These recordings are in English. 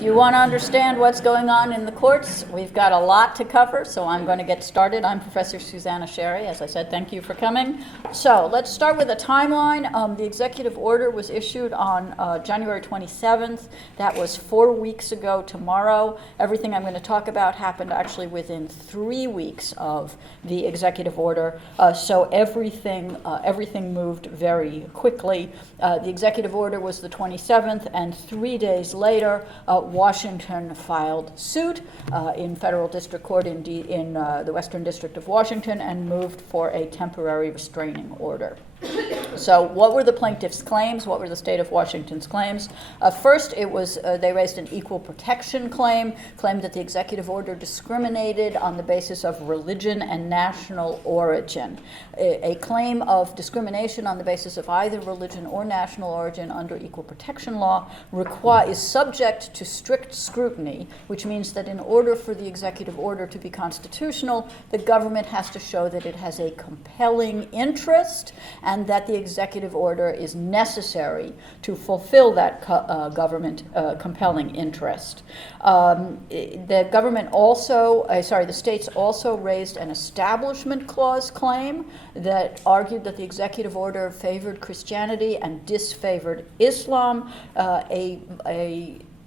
If you want to understand what's going on in the courts, we've got a lot to cover, so I'm going to get started. I'm Professor Suzanna Sherry. As I said, thank you for coming. So let's start with a timeline. The executive order was issued on January 27th. That was 4 weeks ago tomorrow. Everything I'm going to talk about happened actually within 3 weeks of the executive order, so everything moved very quickly. The executive order was the 27th, and 3 days later, Washington filed suit in federal district court in the Western District of Washington and moved for a temporary restraining order. So what were the plaintiffs' claims? What were the state of Washington's claims? First, it was they raised an equal protection claimed that the executive order discriminated on the basis of religion and national origin. A claim of discrimination on the basis of either religion or national origin under equal protection law is subject to strict scrutiny, which means that in order for the executive order to be constitutional, the government has to show that it has a compelling interest and that the executive order is necessary to fulfill that government compelling interest. The states also raised an establishment clause claim that argued that the executive order favored Christianity and disfavored Islam.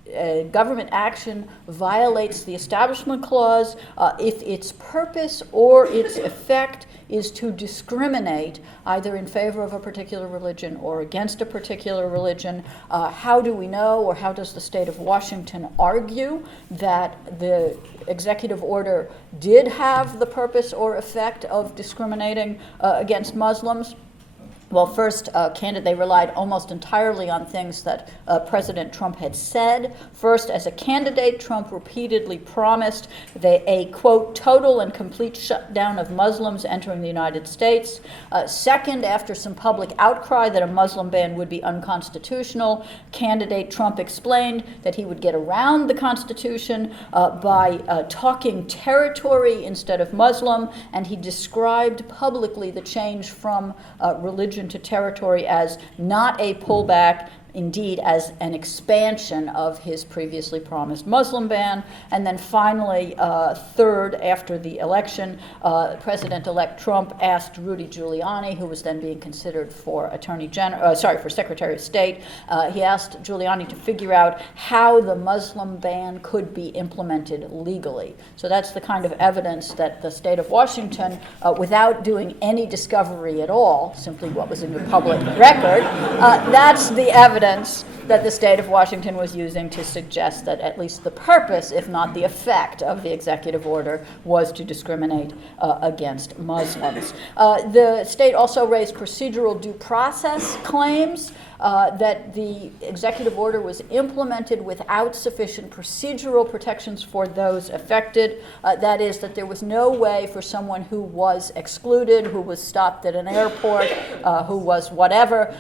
A government action violates the establishment clause if its purpose or its effect is to discriminate either in favor of a particular religion or against a particular religion. How do we know, or how does the state of Washington argue that the executive order did have the purpose or effect of discriminating against Muslims? Well, first, they relied almost entirely on things that President Trump had said. First, as a candidate, Trump repeatedly promised a, quote, total and complete shutdown of Muslims entering the United States. Second, after some public outcry that a Muslim ban would be unconstitutional, candidate Trump explained that he would get around the Constitution by talking territory instead of Muslim, and he described publicly the change from religion to territory as not a pullback, indeed as an expansion of his previously promised Muslim ban. And then finally, third, after the election, President-elect Trump asked Rudy Giuliani, who was then being considered for for Secretary of State, he asked Giuliani to figure out how the Muslim ban could be implemented legally. So that's the kind of evidence that the state of Washington, without doing any discovery at all, simply what was in the public record, that's the evidence that the state of Washington was using to suggest that at least the purpose, if not the effect, of the executive order was to discriminate against Muslims. The state also raised procedural due process claims that the executive order was implemented without sufficient procedural protections for those affected. That is, that there was no way for someone who was excluded, who was stopped at an airport, who was whatever,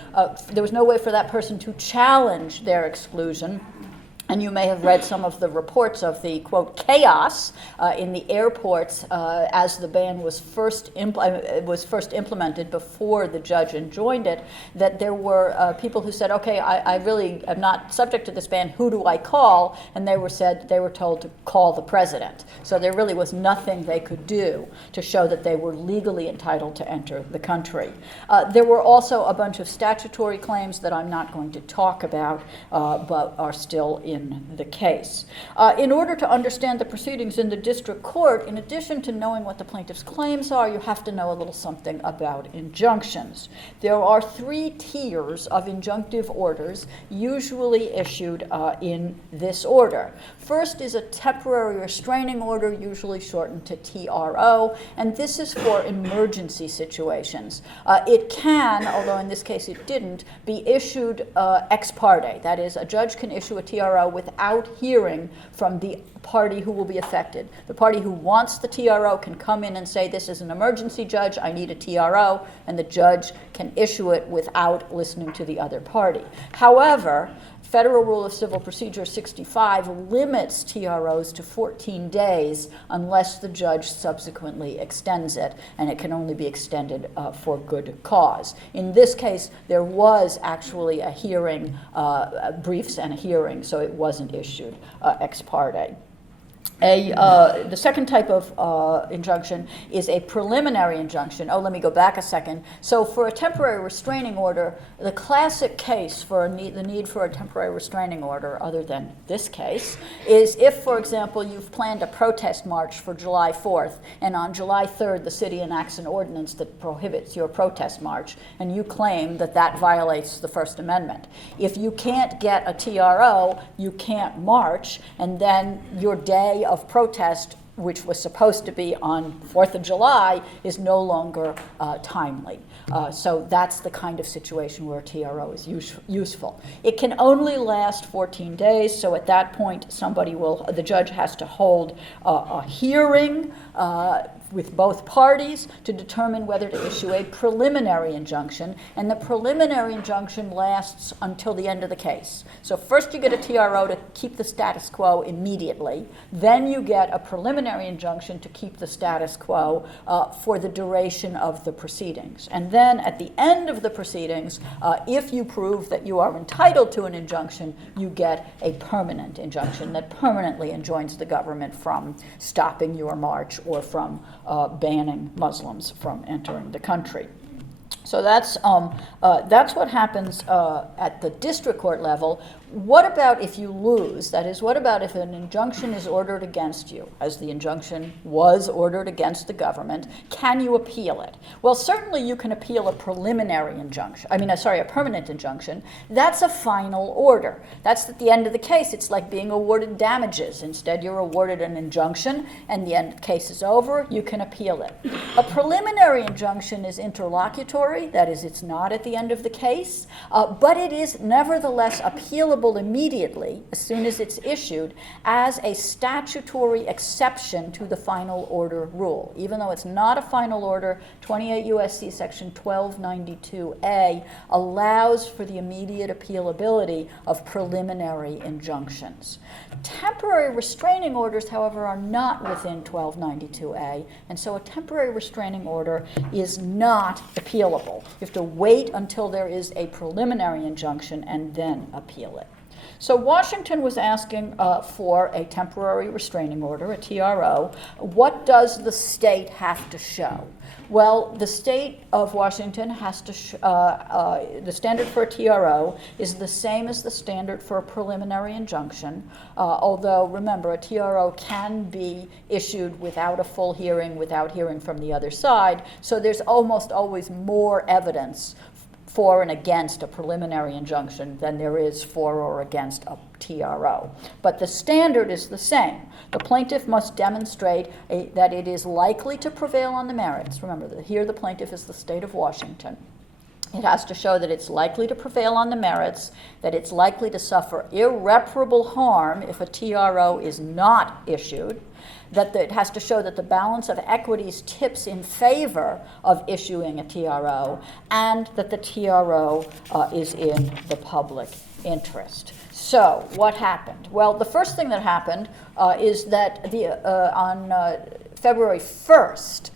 there was no way for that person to challenge their exclusion. And you may have read some of the reports of the, quote, chaos in the airports as the ban was first implemented before the judge enjoined it, that there were people who said, okay, I really am not subject to this ban, who do I call? And they were told to call the president. So there really was nothing they could do to show that they were legally entitled to enter the country. There were also a bunch of statutory claims that I'm not going to talk about, but are still in the case. In order to understand the proceedings in the district court, in addition to knowing what the plaintiff's claims are, you have to know a little something about injunctions. There are 3 tiers of injunctive orders usually issued in this order. First is a temporary restraining order, usually shortened to TRO, and this is for emergency situations. It can, although in this case it didn't, be issued ex parte. That is, a judge can issue a TRO without hearing from the party who will be affected. The party who wants the TRO can come in and say, this is an emergency, judge, I need a TRO, and the judge can issue it without listening to the other party. However, Federal Rule of Civil Procedure 65 limits TROs to 14 days unless the judge subsequently extends it, and it can only be extended for good cause. In this case, there was actually a hearing, briefs and a hearing, so it wasn't issued ex parte. The second type of injunction is a preliminary injunction. Oh, let me go back a second. So for a temporary restraining order, the classic case for the need for a temporary restraining order, other than this case, is if, for example, you've planned a protest march for July 4th, and on July 3rd the city enacts an ordinance that prohibits your protest march, and you claim that that violates the First Amendment. If you can't get a TRO, you can't march, and then your day of protest, which was supposed to be on 4th of July, is no longer timely. So that's the kind of situation where a TRO is useful. It can only last 14 days, so at that point the judge has to hold a hearing with both parties to determine whether to issue a preliminary injunction, and the preliminary injunction lasts until the end of the case. So first you get a TRO to keep the status quo immediately, then you get a preliminary injunction to keep the status quo for the duration of the proceedings. And then at the end of the proceedings, if you prove that you are entitled to an injunction, you get a permanent injunction that permanently enjoins the government from stopping your march or from banning Muslims from entering the country. So that's what happens at the district court level. What about if you lose? That is, what about if an injunction is ordered against you, as the injunction was ordered against the government? Can you appeal it? Well, certainly you can appeal a preliminary injunction. A permanent injunction. That's a final order. That's at the end of the case. It's like being awarded damages. Instead, you're awarded an injunction, and the end case is over. You can appeal it. A preliminary injunction is interlocutory. That is, it's not at the end of the case, but it is nevertheless appealable immediately, as soon as it's issued, as a statutory exception to the final order rule. Even though it's not a final order, 28 U.S.C. section 1292A allows for the immediate appealability of preliminary injunctions. Temporary restraining orders, however, are not within 1292A, and so a temporary restraining order is not appealable. You have to wait until there is a preliminary injunction and then appeal it. So Washington was asking for a temporary restraining order, a TRO. What does the state have to show? Well, the state of Washington has to, the standard for a TRO is the same as the standard for a preliminary injunction, although remember, a TRO can be issued without a full hearing, without hearing from the other side, so there's almost always more evidence for and against a preliminary injunction than there is for or against a TRO. But the standard is the same. The plaintiff must demonstrate that it is likely to prevail on the merits. Remember, here the plaintiff is the state of Washington. It has to show that it's likely to prevail on the merits, that it's likely to suffer irreparable harm if a TRO is not issued, that it has to show that the balance of equities tips in favor of issuing a TRO, and that the TRO is in the public interest. So what happened? Well, the first thing that happened is that on February 1st,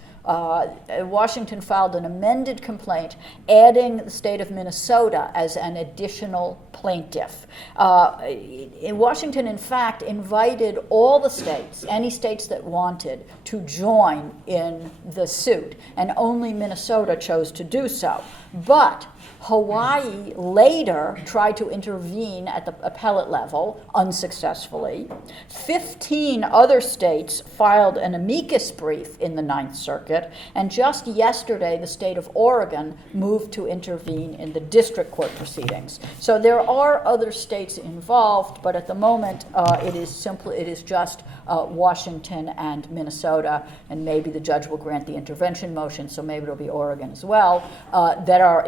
Washington filed an amended complaint adding the state of Minnesota as an additional plaintiff. Washington, in fact, invited all the states, any states that wanted, to join in the suit, and only Minnesota chose to do so. But Hawaii later tried to intervene at the appellate level, unsuccessfully. 15 other states filed an amicus brief in the Ninth Circuit, and just yesterday the state of Oregon moved to intervene in the district court proceedings. So there are other states involved, but at the moment it is just Washington and Minnesota, and maybe the judge will grant the intervention motion, so maybe it'll be Oregon as well, that are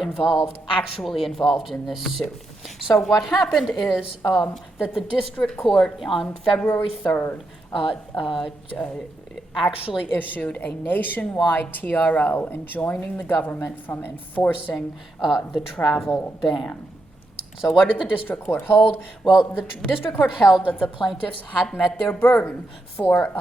actually involved in this suit. So what happened is that the district court on February 3rd actually issued a nationwide TRO enjoining the government from enforcing the travel ban. So what did the district court hold? Well, the district court held that the plaintiffs had met their burden for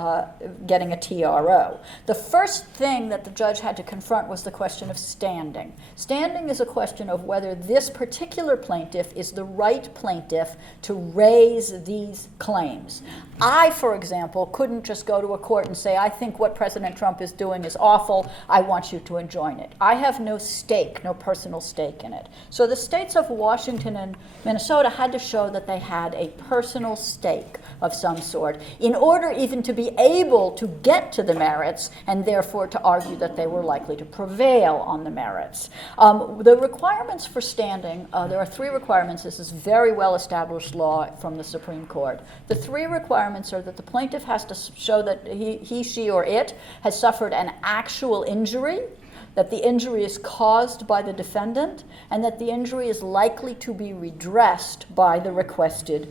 getting a TRO. The first thing that the judge had to confront was the question of standing. Standing is a question of whether this particular plaintiff is the right plaintiff to raise these claims. I, for example, couldn't just go to a court and say, I think what President Trump is doing is awful, I want you to enjoin it. I have no stake, no personal stake in it. So the states of Washington and Minnesota had to show that they had a personal stake of some sort in order even to be able to get to the merits and therefore to argue that they were likely to prevail on the merits. The requirements for standing, there are three requirements. This is very well established law from the Supreme Court. The three requirements are that the plaintiff has to show that he, she, or it has suffered an actual injury, that the injury is caused by the defendant, and that the injury is likely to be redressed by the requested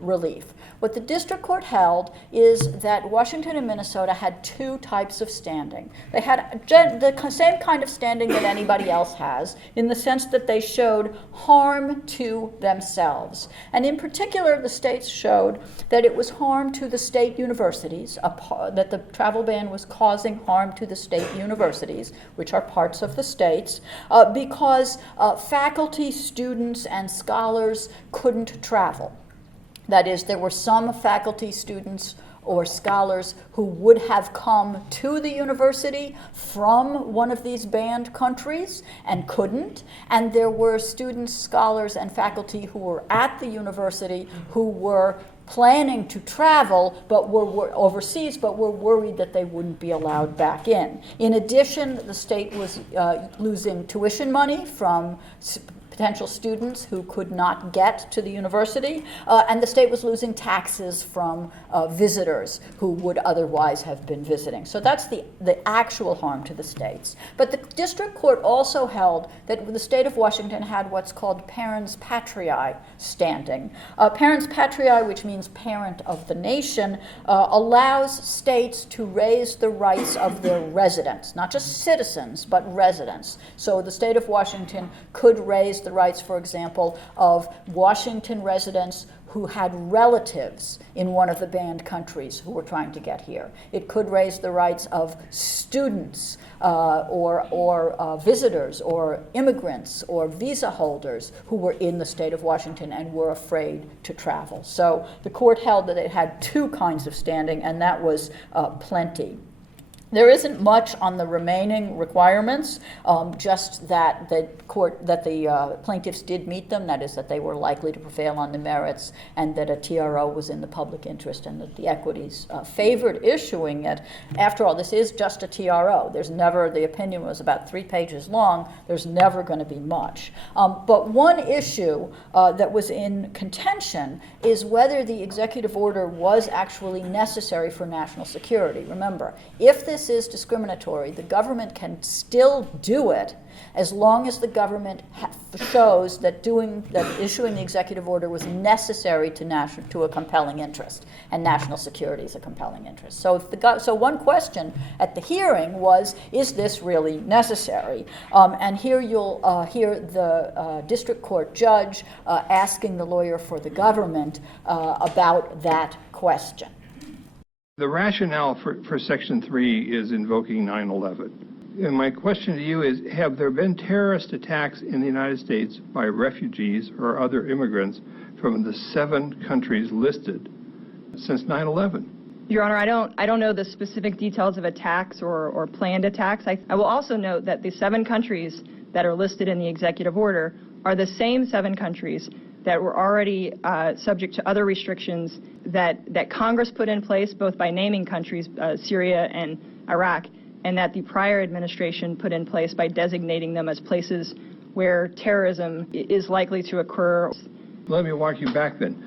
relief. What the district court held is that Washington and Minnesota had two types of standing. They had the same kind of standing that anybody else has, in the sense that they showed harm to themselves. And in particular, the states showed that it was harm to the state universities, that the travel ban was causing harm to the state universities, which are parts of the states, because faculty, students, and scholars couldn't travel. That is, there were some faculty, students, or scholars who would have come to the university from one of these banned countries and couldn't, and there were students, scholars, and faculty who were at the university who were planning to travel but were overseas, but were worried that they wouldn't be allowed back in. In addition, the state was losing tuition money from potential students who could not get to the university, and the state was losing taxes from visitors who would otherwise have been visiting. So that's the actual harm to the states. But the district court also held that the state of Washington had what's called parens patriae standing. Parens patriae, which means parent of the nation, allows states to raise the rights of their residents, not just citizens, but residents. So the state of Washington could raise the rights, for example, of Washington residents who had relatives in one of the banned countries who were trying to get here. It could raise the rights of students or visitors or immigrants or visa holders who were in the state of Washington and were afraid to travel. So the court held that it had two kinds of standing, and that was plenty. There isn't much on the remaining requirements, just that the plaintiffs did meet them, that is, that they were likely to prevail on the merits, and that a TRO was in the public interest, and that the equities favored issuing it. After all, this is just a TRO. There's never, the opinion was about 3 pages long, there's never going to be much. But one issue that was in contention is whether the executive order was actually necessary for national security. Remember, if this is discriminatory, the government can still do it as long as the government shows that issuing the executive order was necessary to a compelling interest, and national security is a compelling interest. So, so one question at the hearing was, is this really necessary? And here you'll hear the district court judge asking the lawyer for the government about that question. The rationale for Section 3 is invoking 9/11. And my question to you is, have there been terrorist attacks in the United States by refugees or other immigrants from the 7 countries listed since 9/11? Your Honor, I don't know the specific details of attacks or planned attacks. I will also note that the 7 countries that are listed in the executive order are the same 7 countries that were already subject to other restrictions that Congress put in place, both by naming countries, Syria and Iraq, and that the prior administration put in place by designating them as places where terrorism is likely to occur. Let me walk you back then.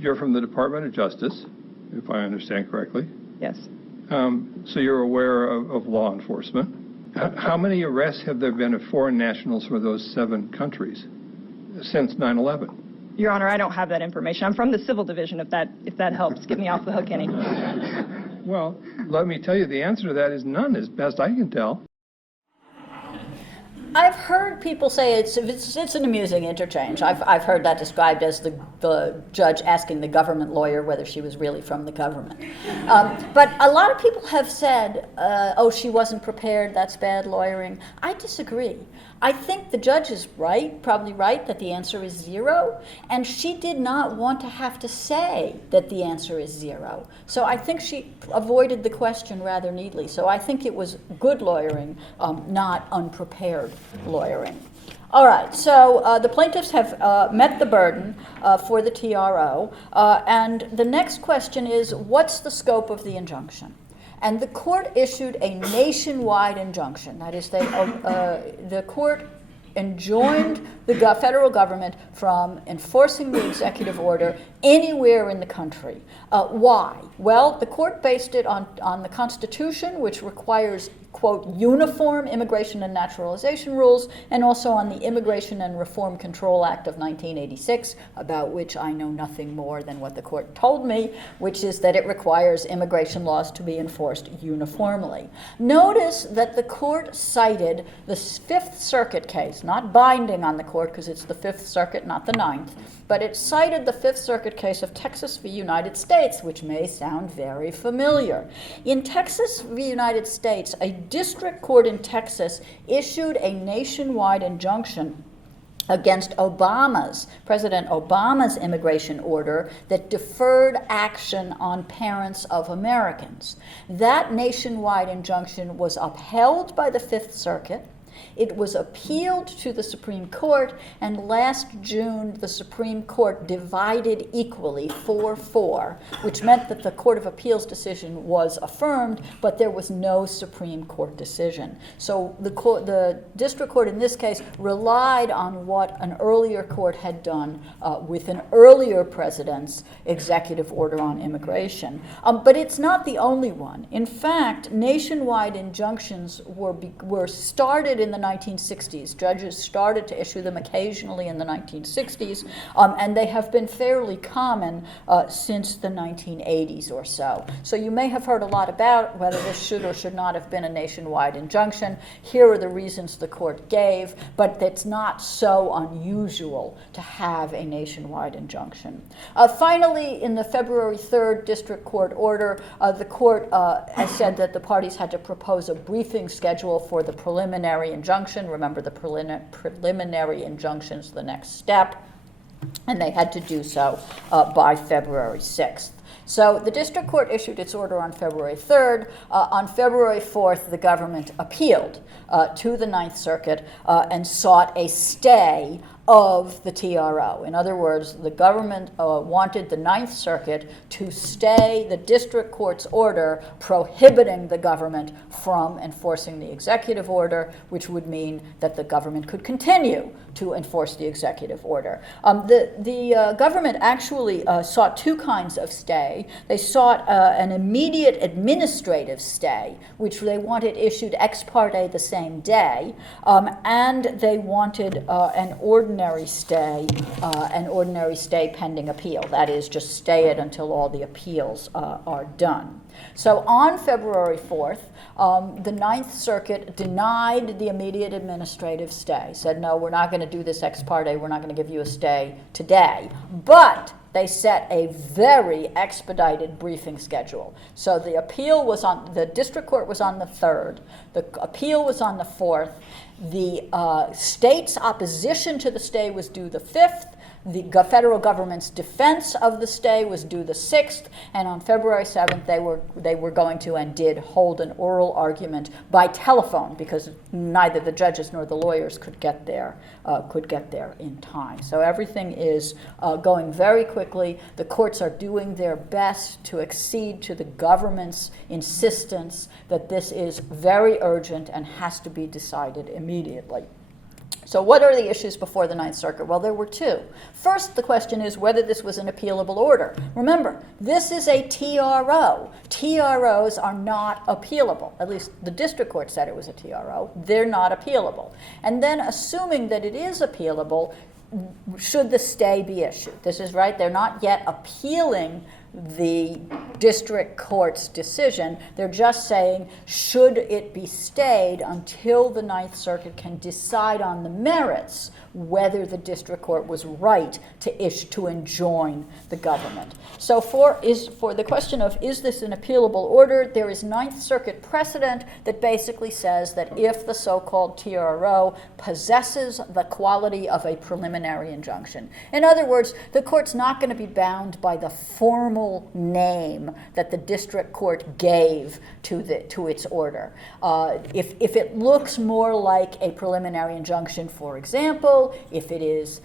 You're from the Department of Justice, if I understand correctly. Yes. So you're aware of law enforcement. How many arrests have there been of foreign nationals for those 7 countries since 9/11? Your Honor, I don't have that information. I'm from the Civil Division, if that helps get me off the hook any. Well, let me tell you, the answer to that is none, as best I can tell. I've heard people say it's an amusing interchange. I've heard that described as the judge asking the government lawyer whether she was really from the government. But a lot of people have said, oh, she wasn't prepared, that's bad lawyering. I disagree. I think the judge is right, probably right, that the answer is 0, and she did not want to have to say that the answer is 0. So I think she avoided the question rather neatly. So I think it was good lawyering, not unprepared lawyering. All right, so the plaintiffs have met the burden for the TRO, and the next question is, what's the scope of the injunction? And the court issued a nationwide injunction. That is, the court enjoined the federal government from enforcing the executive order anywhere in the country. Why? Well, the court based it on the Constitution, which requires, quote, uniform immigration and naturalization rules, and also on the Immigration and Reform Control Act of 1986, about which I know nothing more than what the court told me, which is that it requires immigration laws to be enforced uniformly. Notice that the court cited the Fifth Circuit case, not binding on the court because it's the Fifth Circuit, not the Ninth, but it cited the Fifth Circuit case of Texas v. United States, which may sound very familiar. In Texas v. United States, a district court in Texas issued a nationwide injunction against President Obama's immigration order that deferred action on parents of Americans. That nationwide injunction was upheld by the Fifth Circuit. It was appealed to the Supreme Court, and last June the Supreme Court divided equally 4-4, which meant that the Court of Appeals decision was affirmed, but there was no Supreme Court decision. So the district court in this case relied on what an earlier court had done with an earlier president's executive order on immigration. But it's not the only one. In fact, nationwide injunctions were started in the 1960s. Judges started to issue them occasionally in the 1960s, and they have been fairly common since the 1980s or so. So you may have heard a lot about whether this should or should not have been a nationwide injunction. Here are the reasons the court gave, but it's not so unusual to have a nationwide injunction. Finally, in the February 3rd district court order, the court has said that the parties had to propose a briefing schedule for the preliminary injunction. Remember, the preliminary injunction's the next step, and they had to do so by February 6th. So the district court issued its order on February 3rd. On February 4th, the government appealed to the Ninth Circuit and sought a stay of the TRO. In other words, the government wanted the Ninth Circuit to stay the district court's order prohibiting the government from enforcing the executive order, which would mean that the government could continue to enforce the executive order. The government actually sought two kinds of stay. They sought an immediate administrative stay, which they wanted issued ex parte the same day, and they wanted an ordinary stay pending appeal. That is, just stay it until all the appeals are done. So on February 4th, the Ninth Circuit denied the immediate administrative stay, said, no, we're not going to do this ex parte, we're not going to give you a stay today. But they set a very expedited briefing schedule. So the appeal was the district court was on the 3rd, the appeal was on the 4th, the state's opposition to the stay was due the 5th, the federal government's defense of the stay was due the 6th, and on February 7th they were going to and did hold an oral argument by telephone because neither the judges nor the lawyers could get there in time. So everything is going very quickly. The courts are doing their best to accede to the government's insistence that this is very urgent and has to be decided immediately. So what are the issues before the Ninth Circuit? Well, there were two. First, the question is whether this was an appealable order. Remember, this is a TRO. TROs are not appealable. At least the district court said it was a TRO. They're not appealable. And then assuming that it is appealable, should the stay be issued? This is right. They're not yet appealing the district court's decision. They're just saying, should it be stayed until the Ninth Circuit can decide on the merits whether the district court was right to enjoin the government. So for the question of, is this an appealable order, there is Ninth Circuit precedent that basically says that if the so-called TRO possesses the quality of a preliminary injunction. In other words, the court's not going to be bound by the formal name that the district court gave to its order. If it looks more like a preliminary injunction, for example, if it is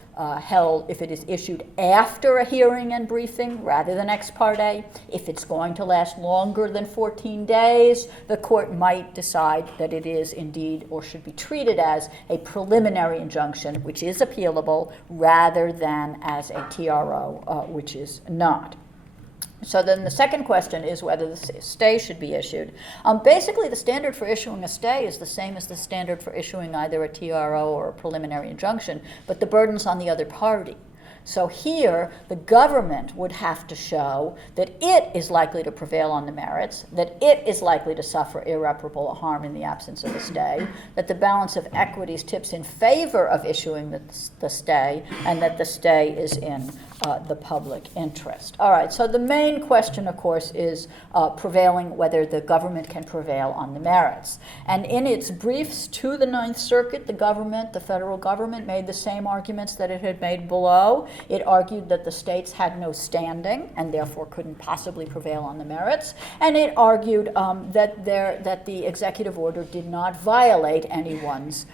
issued after a hearing and briefing rather than ex parte, if it's going to last longer than 14 days, the court might decide that it is indeed or should be treated as a preliminary injunction, which is appealable, rather than as a TRO, which is not. So then the second question is whether the stay should be issued. Basically, the standard for issuing a stay is the same as the standard for issuing either a TRO or a preliminary injunction, but the burden's on the other party. So here, the government would have to show that it is likely to prevail on the merits, that it is likely to suffer irreparable harm in the absence of a stay, that the balance of equities tips in favor of issuing the stay, and that the stay is in the public interest. All right, so the main question, of course, is prevailing, whether the government can prevail on the merits. And in its briefs to the Ninth Circuit, the federal government, made the same arguments that it had made below. It argued that the states had no standing and therefore couldn't possibly prevail on the merits. And it argued that the executive order did not violate anyone's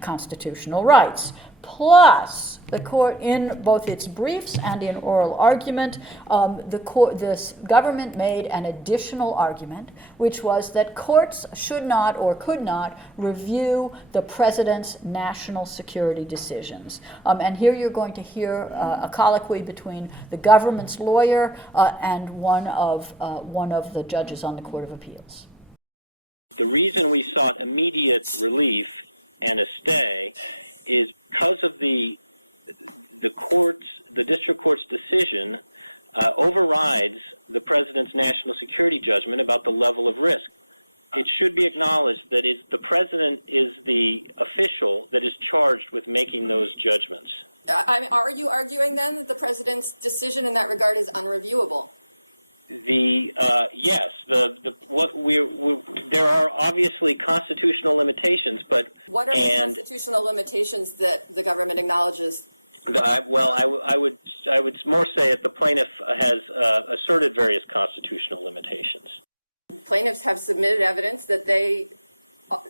constitutional rights. Plus, the court, in both its briefs and in oral argument, the government made an additional argument, which was that courts should not or could not review the president's national security decisions. And here you're going to hear a colloquy between the government's lawyer and one of the judges on the Court of Appeals. The reason we sought immediate relief and a stay is because of the district court's decision overrides the president's national security judgment about the level of risk. It should be acknowledged that the president is the official that is charged with making those judgments. Are you arguing then that the president's decision in that regard is unreviewable? Yes, there are obviously constitutional limitations, but what are the constitutional limitations that the government acknowledges? I would more say that the plaintiff has asserted various constitutional limitations. Plaintiffs have submitted evidence that they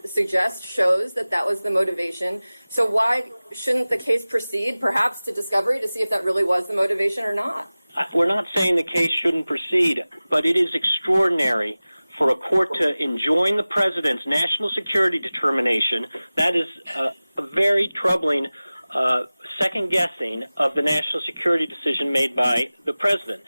suggest shows that was the motivation. So why shouldn't the case proceed, perhaps to discovery, to see if that really was the motivation or not? We're not saying the case shouldn't proceed, but it is extraordinary for a court to enjoin the president's national security determination. That is a very troubling second-guessing of the national security decision made by the president.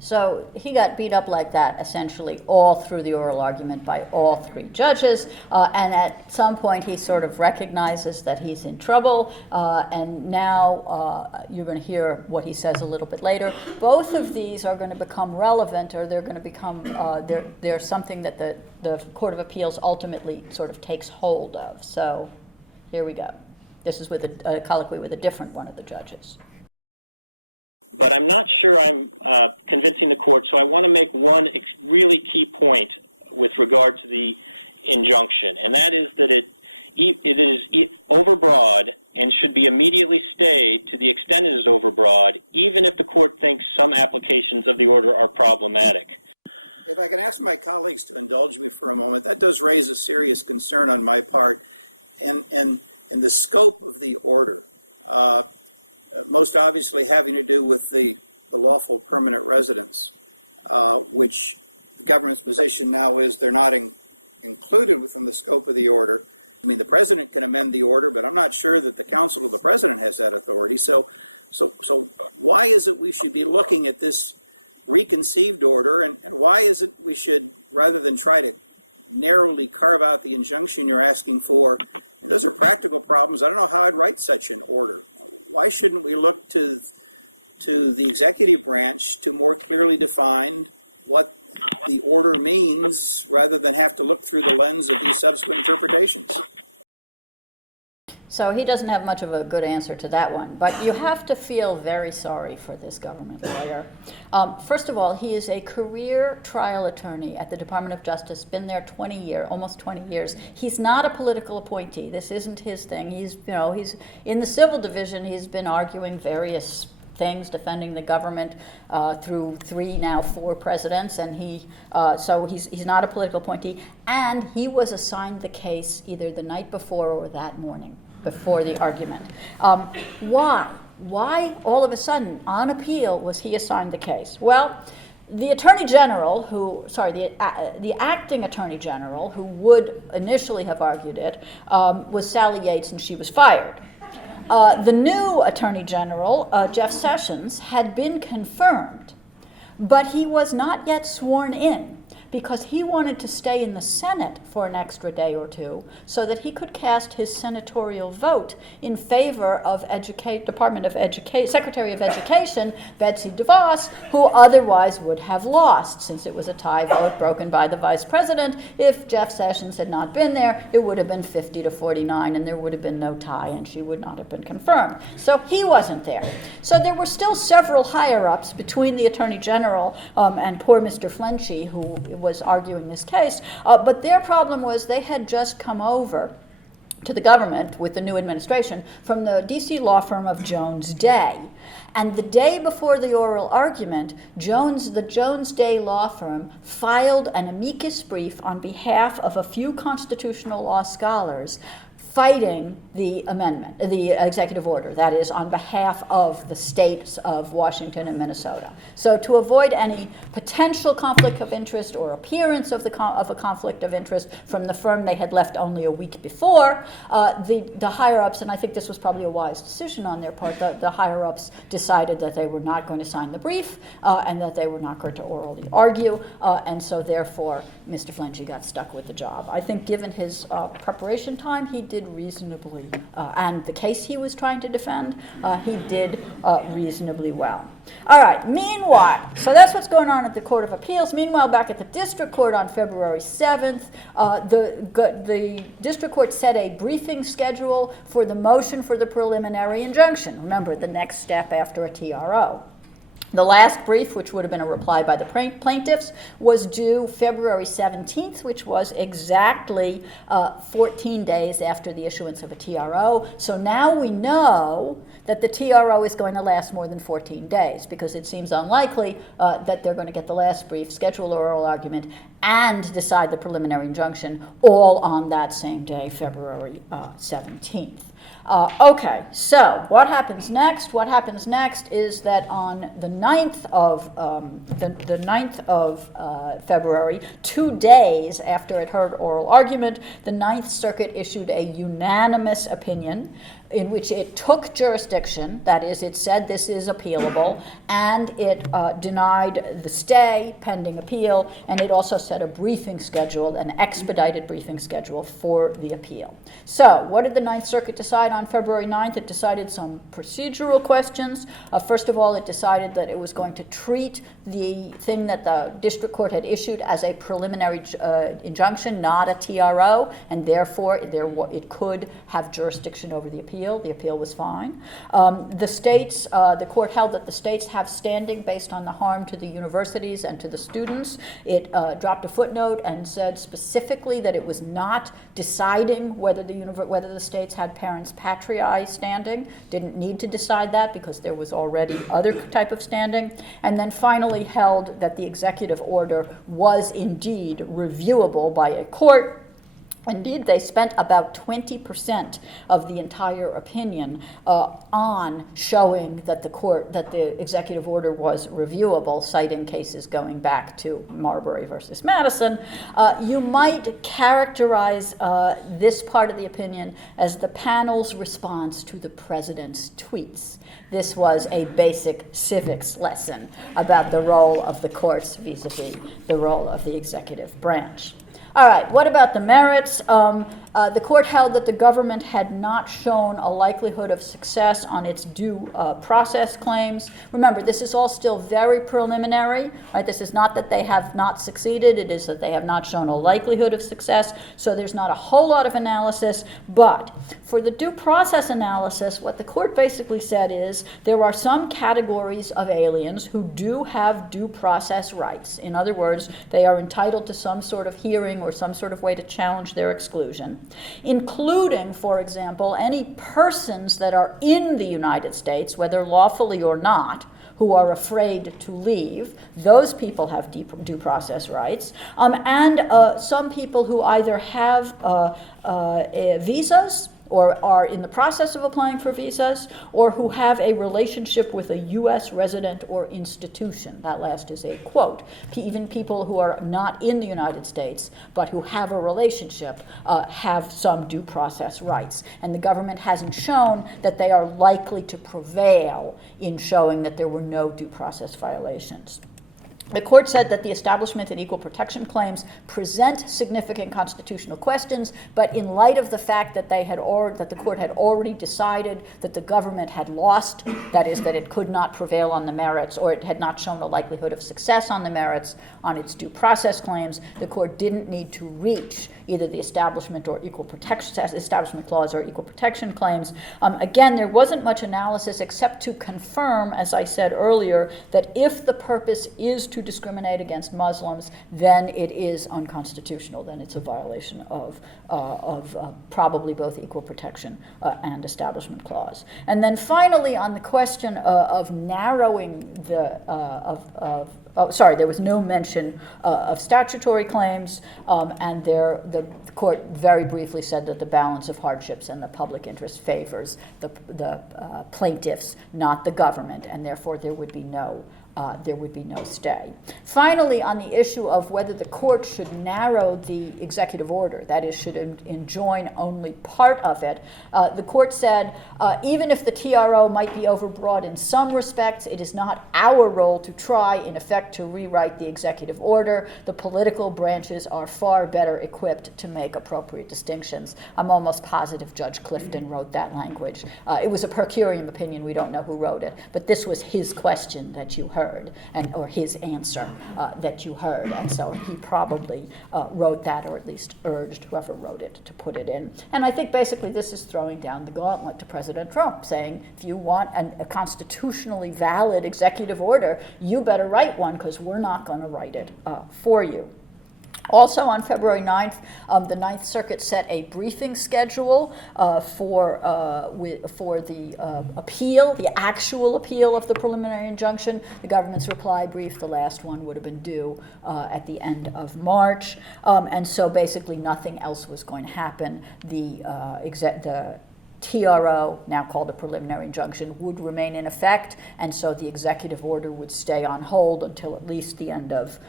So he got beat up like that essentially all through the oral argument by all three judges, and at some point he sort of recognizes that he's in trouble, and now you're going to hear what he says a little bit later. Both of these are going to become relevant, or they're going to become, they're something that the Court of Appeals ultimately sort of takes hold of. So here we go. This is with a colloquy with a different one of the judges. But I'm not sure I'm convincing the court, so I want to make one really key point with regard to the injunction, and that is that it is overbroad and should be immediately stayed to the extent it is overbroad, even if the court thinks some applications of the order are problematic. If I can ask my colleagues to indulge me for a moment, that does raise a serious concern on my part, and the scope of the order. Most obviously having to do with the lawful permanent residents, which the government's position now is they're not included within the scope of the order. I mean, the president can amend the order, but I'm not sure that the council of the president has that authority. So why is it we should be looking at this reconceived order, and why is it we should, rather than try to narrowly carve out the injunction you're asking for, and those are practical problems. I don't know how I'd write such an order. Why shouldn't we look to to the executive branch to more clearly define what the order means rather than have to look through the lens of these subsequent interpretations. So he doesn't have much of a good answer to that one, but you have to feel very sorry for this government lawyer. First of all, he is a career trial attorney at the Department of Justice, been there almost 20 years. He's not a political appointee. This isn't his thing. He's in the civil division. He's been arguing various things, defending the government through 3, now 4 presidents, and so he's not a political appointee. And he was assigned the case either the night before or that morning, before the argument. Why? Why all of a sudden, on appeal, was he assigned the case? Well, the Attorney General, the acting Attorney General, who would initially have argued it, was Sally Yates, and she was fired. The new Attorney General, Jeff Sessions, had been confirmed, but he was not yet sworn in, because he wanted to stay in the Senate for an extra day or two so that he could cast his senatorial vote in favor of Secretary of Education Betsy DeVos, who otherwise would have lost, since it was a tie vote broken by the Vice President. If Jeff Sessions had not been there, it would have been 50-49, and there would have been no tie, and she would not have been confirmed. So he wasn't there. So there were still several higher-ups between the Attorney General and poor Mr. Flenchy, who was arguing this case, but their problem was they had just come over to the government with the new administration from the D.C. law firm of Jones Day. And the day before the oral argument, the Jones Day law firm filed an amicus brief on behalf of a few constitutional law scholars fighting the amendment, the executive order, that is, on behalf of the states of Washington and Minnesota. So to avoid any potential conflict of interest or appearance of a conflict of interest from the firm they had left only a week before, the higher-ups, and I think this was probably a wise decision on their part, the higher-ups decided that they were not going to sign the brief and that they were not going to orally argue, and so therefore Mr. Flenchy got stuck with the job. I think given his preparation time, he did reasonably, and the case he was trying to defend, he did reasonably well. All right, meanwhile, so that's what's going on at the Court of Appeals. Meanwhile, back at the District Court on February 7th, the District Court set a briefing schedule for the motion for the preliminary injunction. Remember, the next step after a TRO. The last brief, which would have been a reply by the plaintiffs, was due February 17th, which was exactly 14 days after the issuance of a TRO. So now we know that the TRO is going to last more than 14 days, because it seems unlikely that they're going to get the last brief, schedule oral argument, and decide the preliminary injunction all on that same day, February 17th. Okay, so what happens next? What happens next is that on the 9th of February, 2 days after it heard oral argument, the Ninth Circuit issued a unanimous opinion in which it took jurisdiction, that is, it said this is appealable, and it denied the stay pending appeal, and it also set a briefing schedule, an expedited briefing schedule for the appeal. So what did the Ninth Circuit decide on February 9th? It decided some procedural questions. First of all, it decided that it was going to treat the thing that the district court had issued as a preliminary injunction, not a TRO, and therefore it could have jurisdiction over the appeal. The appeal was fine. The court held that the states have standing based on the harm to the universities and to the students. It dropped a footnote and said specifically that it was not deciding whether the states had parens patriae standing. Didn't need to decide that because there was already other type of standing. And then finally held that the executive order was indeed reviewable by a court. Indeed, they spent about 20% of the entire opinion on showing that the executive order was reviewable, citing cases going back to Marbury versus Madison. You might characterize this part of the opinion as the panel's response to the president's tweets. This was a basic civics lesson about the role of the courts vis-a-vis the role of the executive branch. All right, what about the merits? The court held that the government had not shown a likelihood of success on its due process claims. Remember, this is all still very preliminary, right? This is not that they have not succeeded, it is that they have not shown a likelihood of success, so there's not a whole lot of analysis. But for the due process analysis, what the court basically said is there are some categories of aliens who do have due process rights. In other words, they are entitled to some sort of hearing or some sort of way to challenge their exclusion, including, for example, any persons that are in the United States, whether lawfully or not, who are afraid to leave. Those people have due process rights. And some people who either have visas or are in the process of applying for visas, or who have a relationship with a U.S. resident or institution. That last is a quote. Even people who are not in the United States, but who have a relationship, have some due process rights. And the government hasn't shown that they are likely to prevail in showing that there were no due process violations. The court said that the establishment and equal protection claims present significant constitutional questions, but in light of the fact that that the court had already decided that the government had lost, that is, that it could not prevail on the merits, or it had not shown a likelihood of success on the merits on its due process claims, the court didn't need to reach either the establishment or equal protection, establishment clause or equal protection claims. Again, there wasn't much analysis except to confirm, as I said earlier, that if the purpose is to discriminate against Muslims, then it is unconstitutional. Then it's a violation of probably both equal protection and establishment clause. And then finally, on the question of narrowing the there was no mention of statutory claims, and the court very briefly said that the balance of hardships and the public interest favors the plaintiffs, not the government, and therefore there would be no stay. Finally, on the issue of whether the court should narrow the executive order, that is, should enjoin only part of it, the court said, even if the TRO might be overbroad in some respects, it is not our role to try, in effect, to rewrite the executive order. The political branches are far better equipped to make appropriate distinctions. I'm almost positive Judge Clifton wrote that language. It was a per curiam opinion. We don't know who wrote it, but this was his question that you heard, or his answer that you heard, and so he probably wrote that, or at least urged whoever wrote it to put it in. And I think basically this is throwing down the gauntlet to President Trump, saying, if you want a constitutionally valid executive order, you better write one, because we're not going to write it for you. Also on February 9th, the Ninth Circuit set a briefing schedule for the appeal, the actual appeal of the preliminary injunction. The government's reply brief, the last one, would have been due at the end of March. And so basically nothing else was going to happen. The TRO, now called a preliminary injunction, would remain in effect, and so the executive order would stay on hold until at least the end of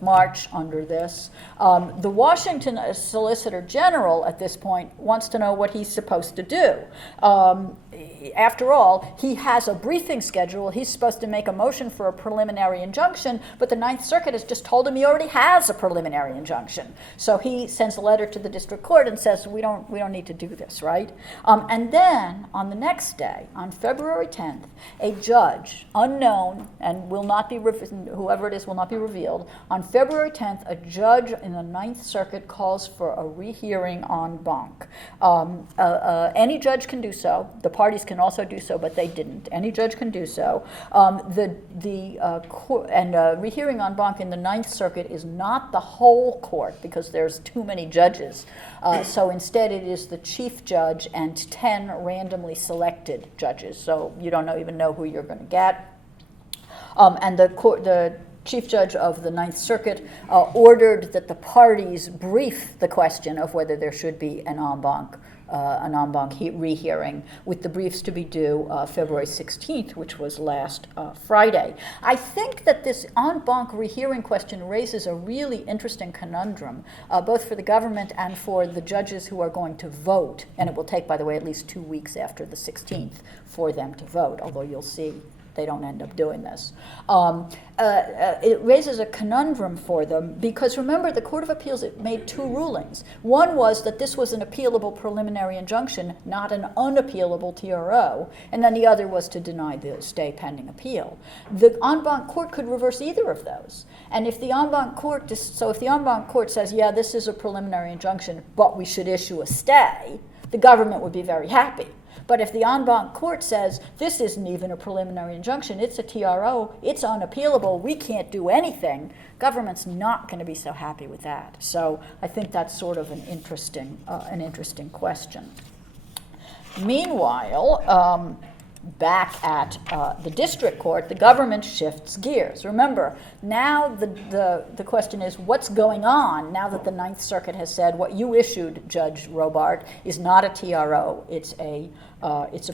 March under this. The Washington Solicitor General at this point wants to know what he's supposed to do. After all, he has a briefing schedule. He's supposed to make a motion for a preliminary injunction, but the Ninth Circuit has just told him he already has a preliminary injunction. So he sends a letter to the district court and says, we don't need to do this, right? And then on the next day, on February 10th, a judge, unknown and will not be, whoever it is will not be revealed, on February 10th, a judge in the Ninth Circuit calls for a rehearing en banc. Any judge can do so. The parties can also do so, but they didn't. Any judge can do so. Rehearing en banc in the Ninth Circuit is not the whole court, because there's too many judges. So instead it is the chief judge and 10 randomly selected judges. So you don't even know who you're going to get. And the chief judge of the Ninth Circuit ordered that the parties brief the question of whether there should be an en banc rehearing, with the briefs to be due February 16th, which was last Friday. I think that this en banc rehearing question raises a really interesting conundrum, both for the government and for the judges who are going to vote. And it will take, by the way, at least 2 weeks after the 16th for them to vote, although you'll see they don't end up doing this. It raises a conundrum for them because remember the Court of Appeals made two rulings. One was that this was an appealable preliminary injunction, not an unappealable TRO, and then the other was to deny the stay pending appeal. The en banc court could reverse either of those. And if the en banc court, if the en banc court says, yeah, this is a preliminary injunction, but we should issue a stay, the government would be very happy. But if the en banc court says, this isn't even a preliminary injunction, it's a TRO, it's unappealable, we can't do anything, government's not going to be so happy with that. So I think that's sort of an interesting question. Meanwhile, back at the district court, the government shifts gears. Remember, now the question is, what's going on now that the Ninth Circuit has said what you issued, Judge Robart, is not a TRO, it's a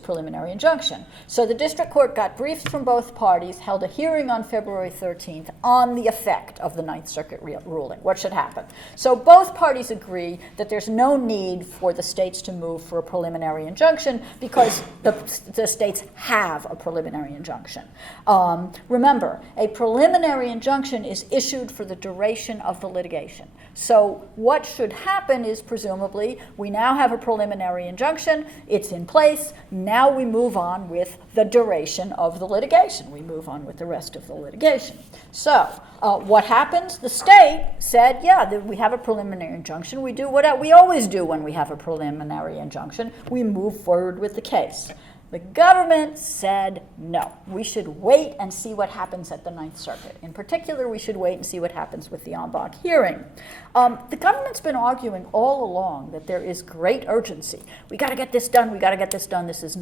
preliminary injunction. So the district court got briefs from both parties, held a hearing on February 13th on the effect of the Ninth Circuit ruling. What should happen? So both parties agree that there's no need for the states to move for a preliminary injunction because the states have a preliminary injunction. Remember, a preliminary injunction is issued for the duration of the litigation. So what should happen is presumably we now have a preliminary injunction, it's in place, now we move on with the duration of the litigation. We move on with the rest of the litigation. So what happens? The state said, yeah, we have a preliminary injunction, we do what we always do when we have a preliminary injunction, we move forward with the case. The government said no. We should wait and see what happens at the Ninth Circuit. In particular, we should wait and see what happens with the en banc hearing. The government's been arguing all along that there is great urgency. We got to get this done. We got to get this done. This is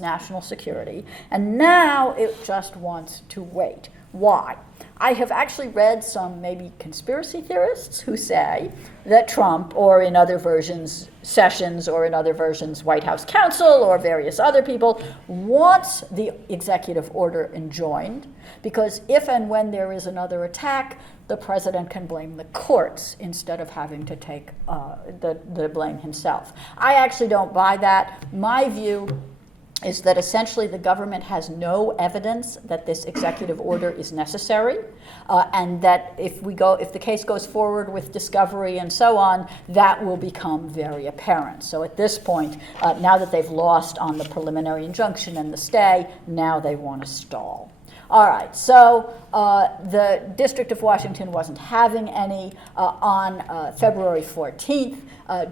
national security. And now it just wants to wait. Why? I have actually read some maybe conspiracy theorists who say that Trump, or in other versions, Sessions, or in other versions, White House counsel, or various other people, wants the executive order enjoined because if and when there is another attack, the president can blame the courts instead of having to take the blame himself. I actually don't buy that. My view is that essentially the government has no evidence that this executive order is necessary, and that if the case goes forward with discovery and so on, that will become very apparent. So at this point, now that they've lost on the preliminary injunction and the stay, now they want to stall. All right, so the District of Washington wasn't having any. On February 14th,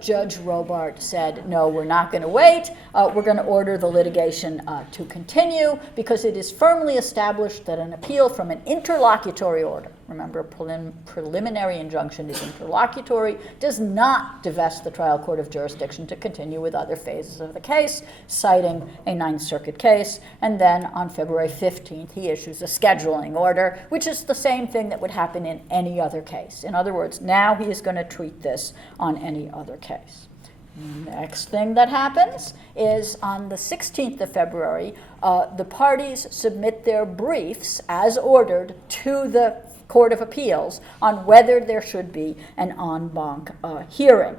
Judge Robart said, no, we're not going to wait. We're going to order the litigation to continue because it is firmly established that an appeal from an interlocutory order, remember, preliminary injunction is interlocutory, does not divest the trial court of jurisdiction to continue with other phases of the case, citing a Ninth Circuit case. And then on February 15th, he issues a scheduling order, which is the same thing that would happen in any other case. In other words, now he is going to treat this on any other case. Next thing that happens is on the 16th of February, the parties submit their briefs as ordered to the Court of Appeals on whether there should be an en banc hearing.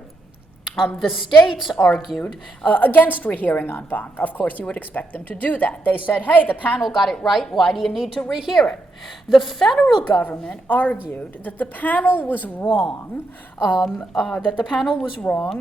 The states argued against rehearing en banc. Of course, you would expect them to do that. They said, hey, the panel got it right. Why do you need to rehear it? The federal government argued that the panel was wrong,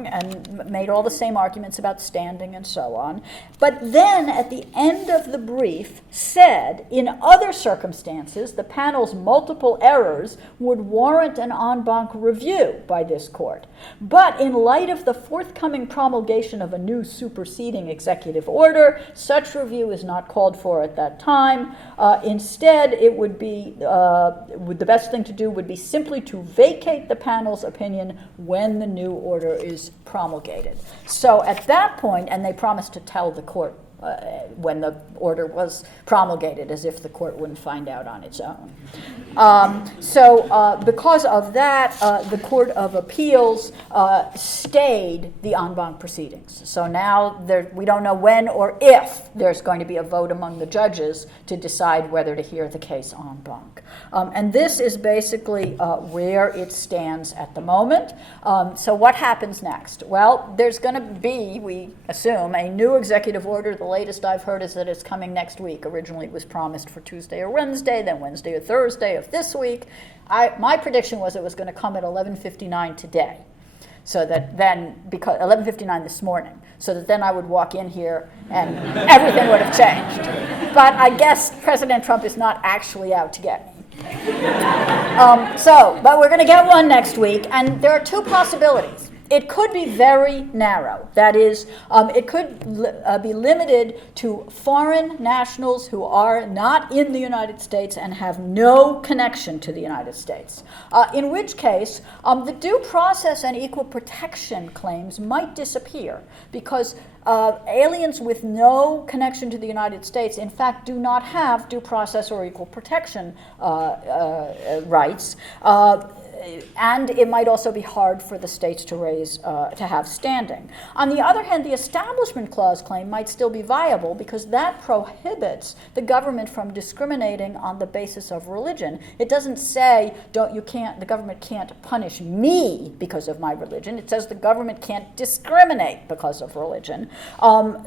and made all the same arguments about standing and so on. But then at the end of the brief said, in other circumstances, the panel's multiple errors would warrant an en banc review by this court. But in light of the forthcoming promulgation of a new superseding executive order, such review is not called for at that time. Instead, it would be the best thing to do would be simply to vacate the panel's opinion when the new order is promulgated. So at that point, and they promised to tell the court when the order was promulgated, as if the court wouldn't find out on its own. Because of that, the Court of Appeals stayed the en banc proceedings. So now we don't know when or if there's going to be a vote among the judges to decide whether to hear the case en banc. And this is basically where it stands at the moment. So what happens next? Well, there's going to be, we assume, a new executive order. The latest I've heard is that it's coming next week. Originally it was promised for Tuesday or Wednesday, then Wednesday or Thursday of this week. My prediction was it was going to come at 11:59 today. So that then, because 11:59 this morning, so that then I would walk in here and everything would have changed. But I guess President Trump is not actually out to get me. But we're going to get one next week, and there are two possibilities. It could be very narrow. That is, it could be limited to foreign nationals who are not in the United States and have no connection to the United States. In which case, the due process and equal protection claims might disappear because aliens with no connection to the United States, in fact, do not have due process or equal protection rights. And it might also be hard for the states to have standing. On the other hand, the Establishment Clause claim might still be viable because that prohibits the government from discriminating on the basis of religion. It doesn't say the government can't punish me because of my religion. It says the government can't discriminate because of religion.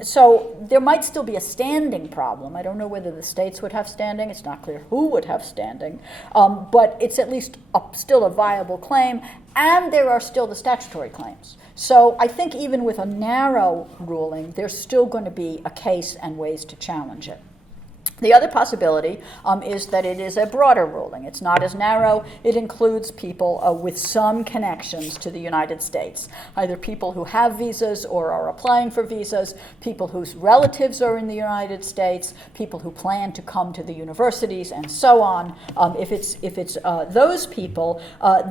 So there might still be a standing problem. I don't know whether the states would have standing. It's not clear who would have standing. But it's at least still a viable claim, and there are still the statutory claims. So I think even with a narrow ruling, there's still going to be a case and ways to challenge it. The other possibility is that it is a broader ruling. It's not as narrow. It includes people with some connections to the United States, either people who have visas or are applying for visas, people whose relatives are in the United States, people who plan to come to the universities, and so on. If it's those people,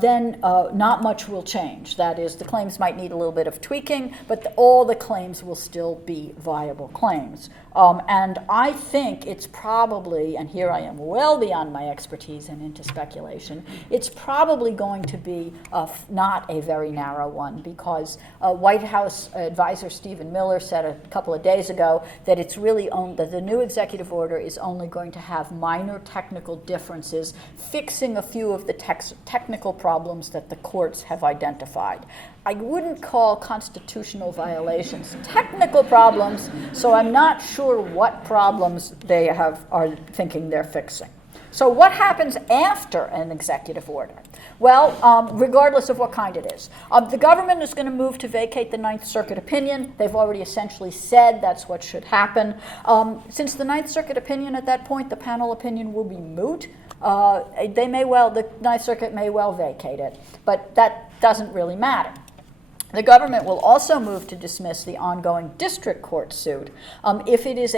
then not much will change. That is, the claims might need a little bit of tweaking, but all the claims will still be viable claims. And I think it's probably, and here I am well beyond my expertise and into speculation, it's probably going to be not a very narrow one because White House advisor Stephen Miller said a couple of days ago that it's really that the new executive order is only going to have minor technical differences, fixing a few of the technical problems that the courts have identified. I wouldn't call constitutional violations technical problems, so I'm not sure what problems they are thinking they're fixing. So what happens after an executive order? Well, regardless of what kind it is. The government is going to move to vacate the Ninth Circuit opinion. They've already essentially said that's what should happen. Since the Ninth Circuit opinion at that point, the panel opinion will be moot. The Ninth Circuit may well vacate it, but that doesn't really matter. The government will also move to dismiss the ongoing district court suit. If it is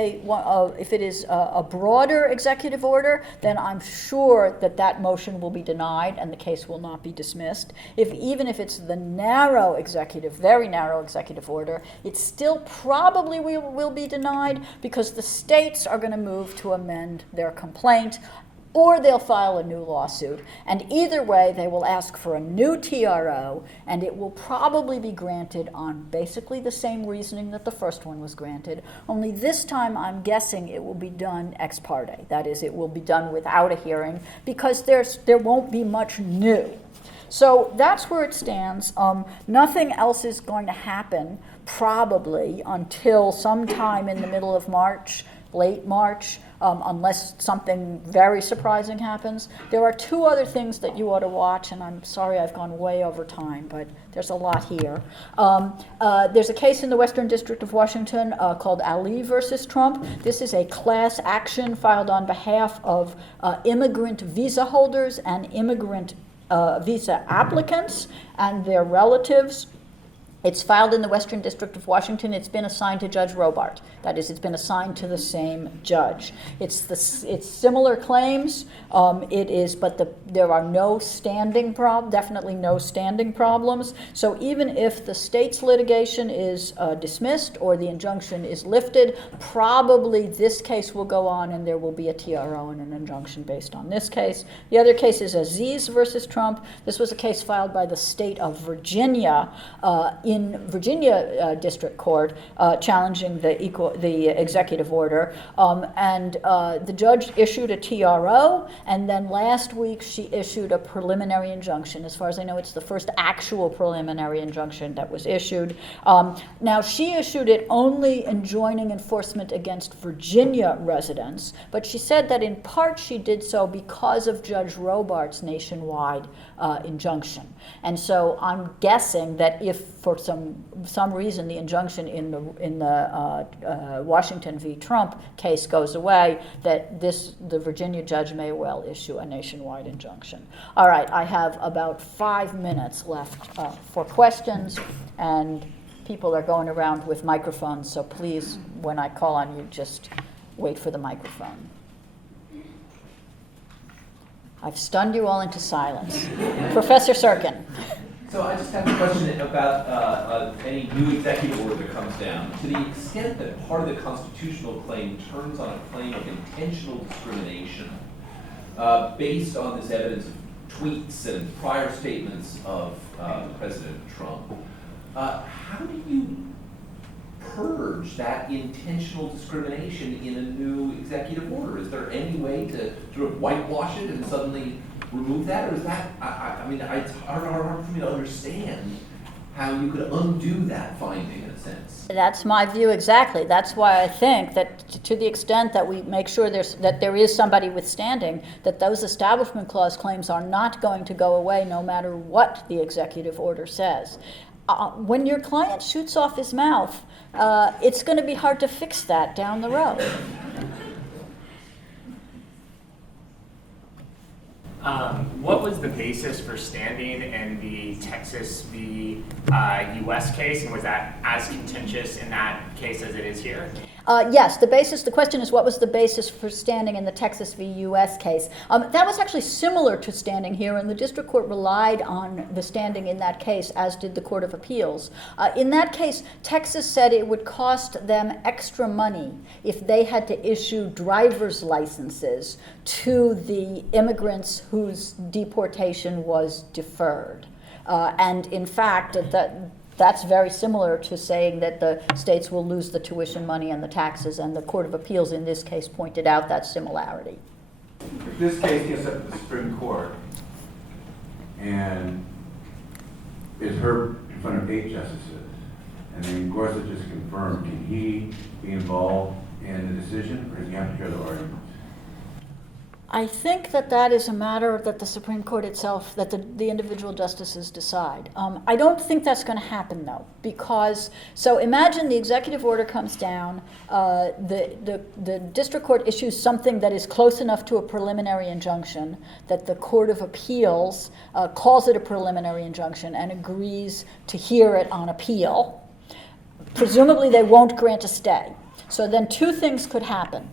a broader executive order, then I'm sure that motion will be denied and the case will not be dismissed. Even if it's the very narrow executive order, it still probably will be denied because the states are going to move to amend their complaint, or they'll file a new lawsuit. And either way, they will ask for a new TRO, and it will probably be granted on basically the same reasoning that the first one was granted, only this time I'm guessing it will be done ex parte. That is, it will be done without a hearing, because there won't be much new. So that's where it stands. Nothing else is going to happen, probably, until sometime in the middle of March, late March, unless something very surprising happens. There are two other things that you ought to watch, and I'm sorry I've gone way over time, but there's a lot here. There's a case in the Western District of Washington called Ali versus Trump. This is a class action filed on behalf of immigrant visa holders and immigrant visa applicants and their relatives. It's filed in the Western District of Washington. It's been assigned to Judge Robart. That is, it's been assigned to the same judge. It's similar claims. There are no standing definitely no standing problems. So even if the state's litigation is dismissed or the injunction is lifted, probably this case will go on and there will be a TRO and an injunction based on this case. The other case is Aziz versus Trump. This was a case filed by the state of Virginia in Virginia District Court challenging the executive order, and the judge issued a TRO, and then last week she issued a preliminary injunction. As far as I know, it's the first actual preliminary injunction that was issued. Now, she issued it only enjoining enforcement against Virginia residents, but she said that in part she did so because of Judge Robart's nationwide injunction. And so I'm guessing that if for some reason the injunction in the Washington v. Trump case goes away, that the Virginia judge may well issue a nationwide injunction. All right, I have about 5 minutes left for questions, and people are going around with microphones, so please, when I call on you, just wait for the microphone. I've stunned you all into silence. Professor Serkin. So I just have a question about any new executive order that comes down. To the extent that part of the constitutional claim turns on a claim of intentional discrimination based on this evidence of tweets and prior statements of President Trump, how do you purge that intentional discrimination in a new executive order? Is there any way to sort of whitewash it and suddenly remove that? Or is that, I mean, it's hard for me to understand how you could undo that finding in a sense. That's my view exactly. That's why I think that to the extent that we make sure that there is somebody withstanding, that those Establishment Clause claims are not going to go away no matter what the executive order says. When your client shoots off his mouth, it's going to be hard to fix that down the road. What was the basis for standing in the Texas v. U.S. case, and was that as contentious in that case as it is here? Yes, the question is, what was the basis for standing in the Texas v. U.S. case? That was actually similar to standing here, and the district court relied on the standing in that case, as did the Court of Appeals. In that case, Texas said it would cost them extra money if they had to issue driver's licenses to the immigrants whose deportation was deferred. And in fact, that's very similar to saying that the states will lose the tuition money and the taxes, and the Court of Appeals in this case pointed out that similarity. If this case gets up to the Supreme Court and is heard in front of 8 justices, and then Gorsuch is confirmed, can he be involved in the decision, or does he have to hear the arguments? I think that is a matter that the Supreme Court itself, that the individual justices decide. I don't think that's going to happen, though, because, so imagine the executive order comes down, the district court issues something that is close enough to a preliminary injunction that the Court of Appeals calls it a preliminary injunction and agrees to hear it on appeal. Presumably they won't grant a stay. So then 2 things could happen.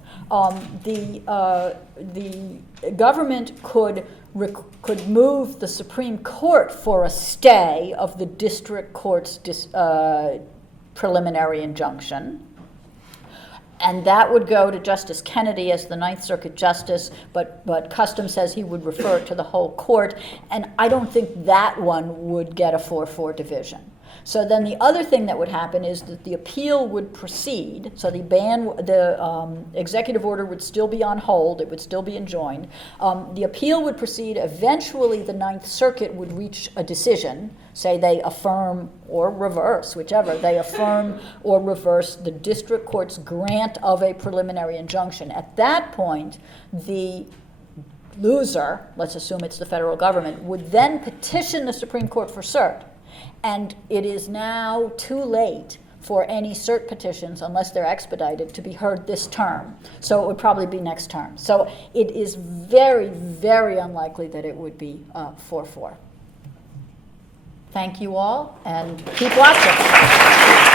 The government could move the Supreme Court for a stay of the district court's preliminary injunction, and that would go to Justice Kennedy as the Ninth Circuit justice, but custom says he would refer it to the whole court, and I don't think that one would get a 4-4 division. So then the other thing that would happen is that the appeal would proceed. So the executive order would still be on hold. It would still be enjoined. The appeal would proceed. Eventually, the Ninth Circuit would reach a decision. Say they affirm or reverse, whichever. They affirm or reverse the district court's grant of a preliminary injunction. At that point, the loser, let's assume it's the federal government, would then petition the Supreme Court for cert. And it is now too late for any cert petitions, unless they're expedited, to be heard this term. So it would probably be next term. So it is very, very unlikely that it would be 4-4. Thank you all, and keep watching.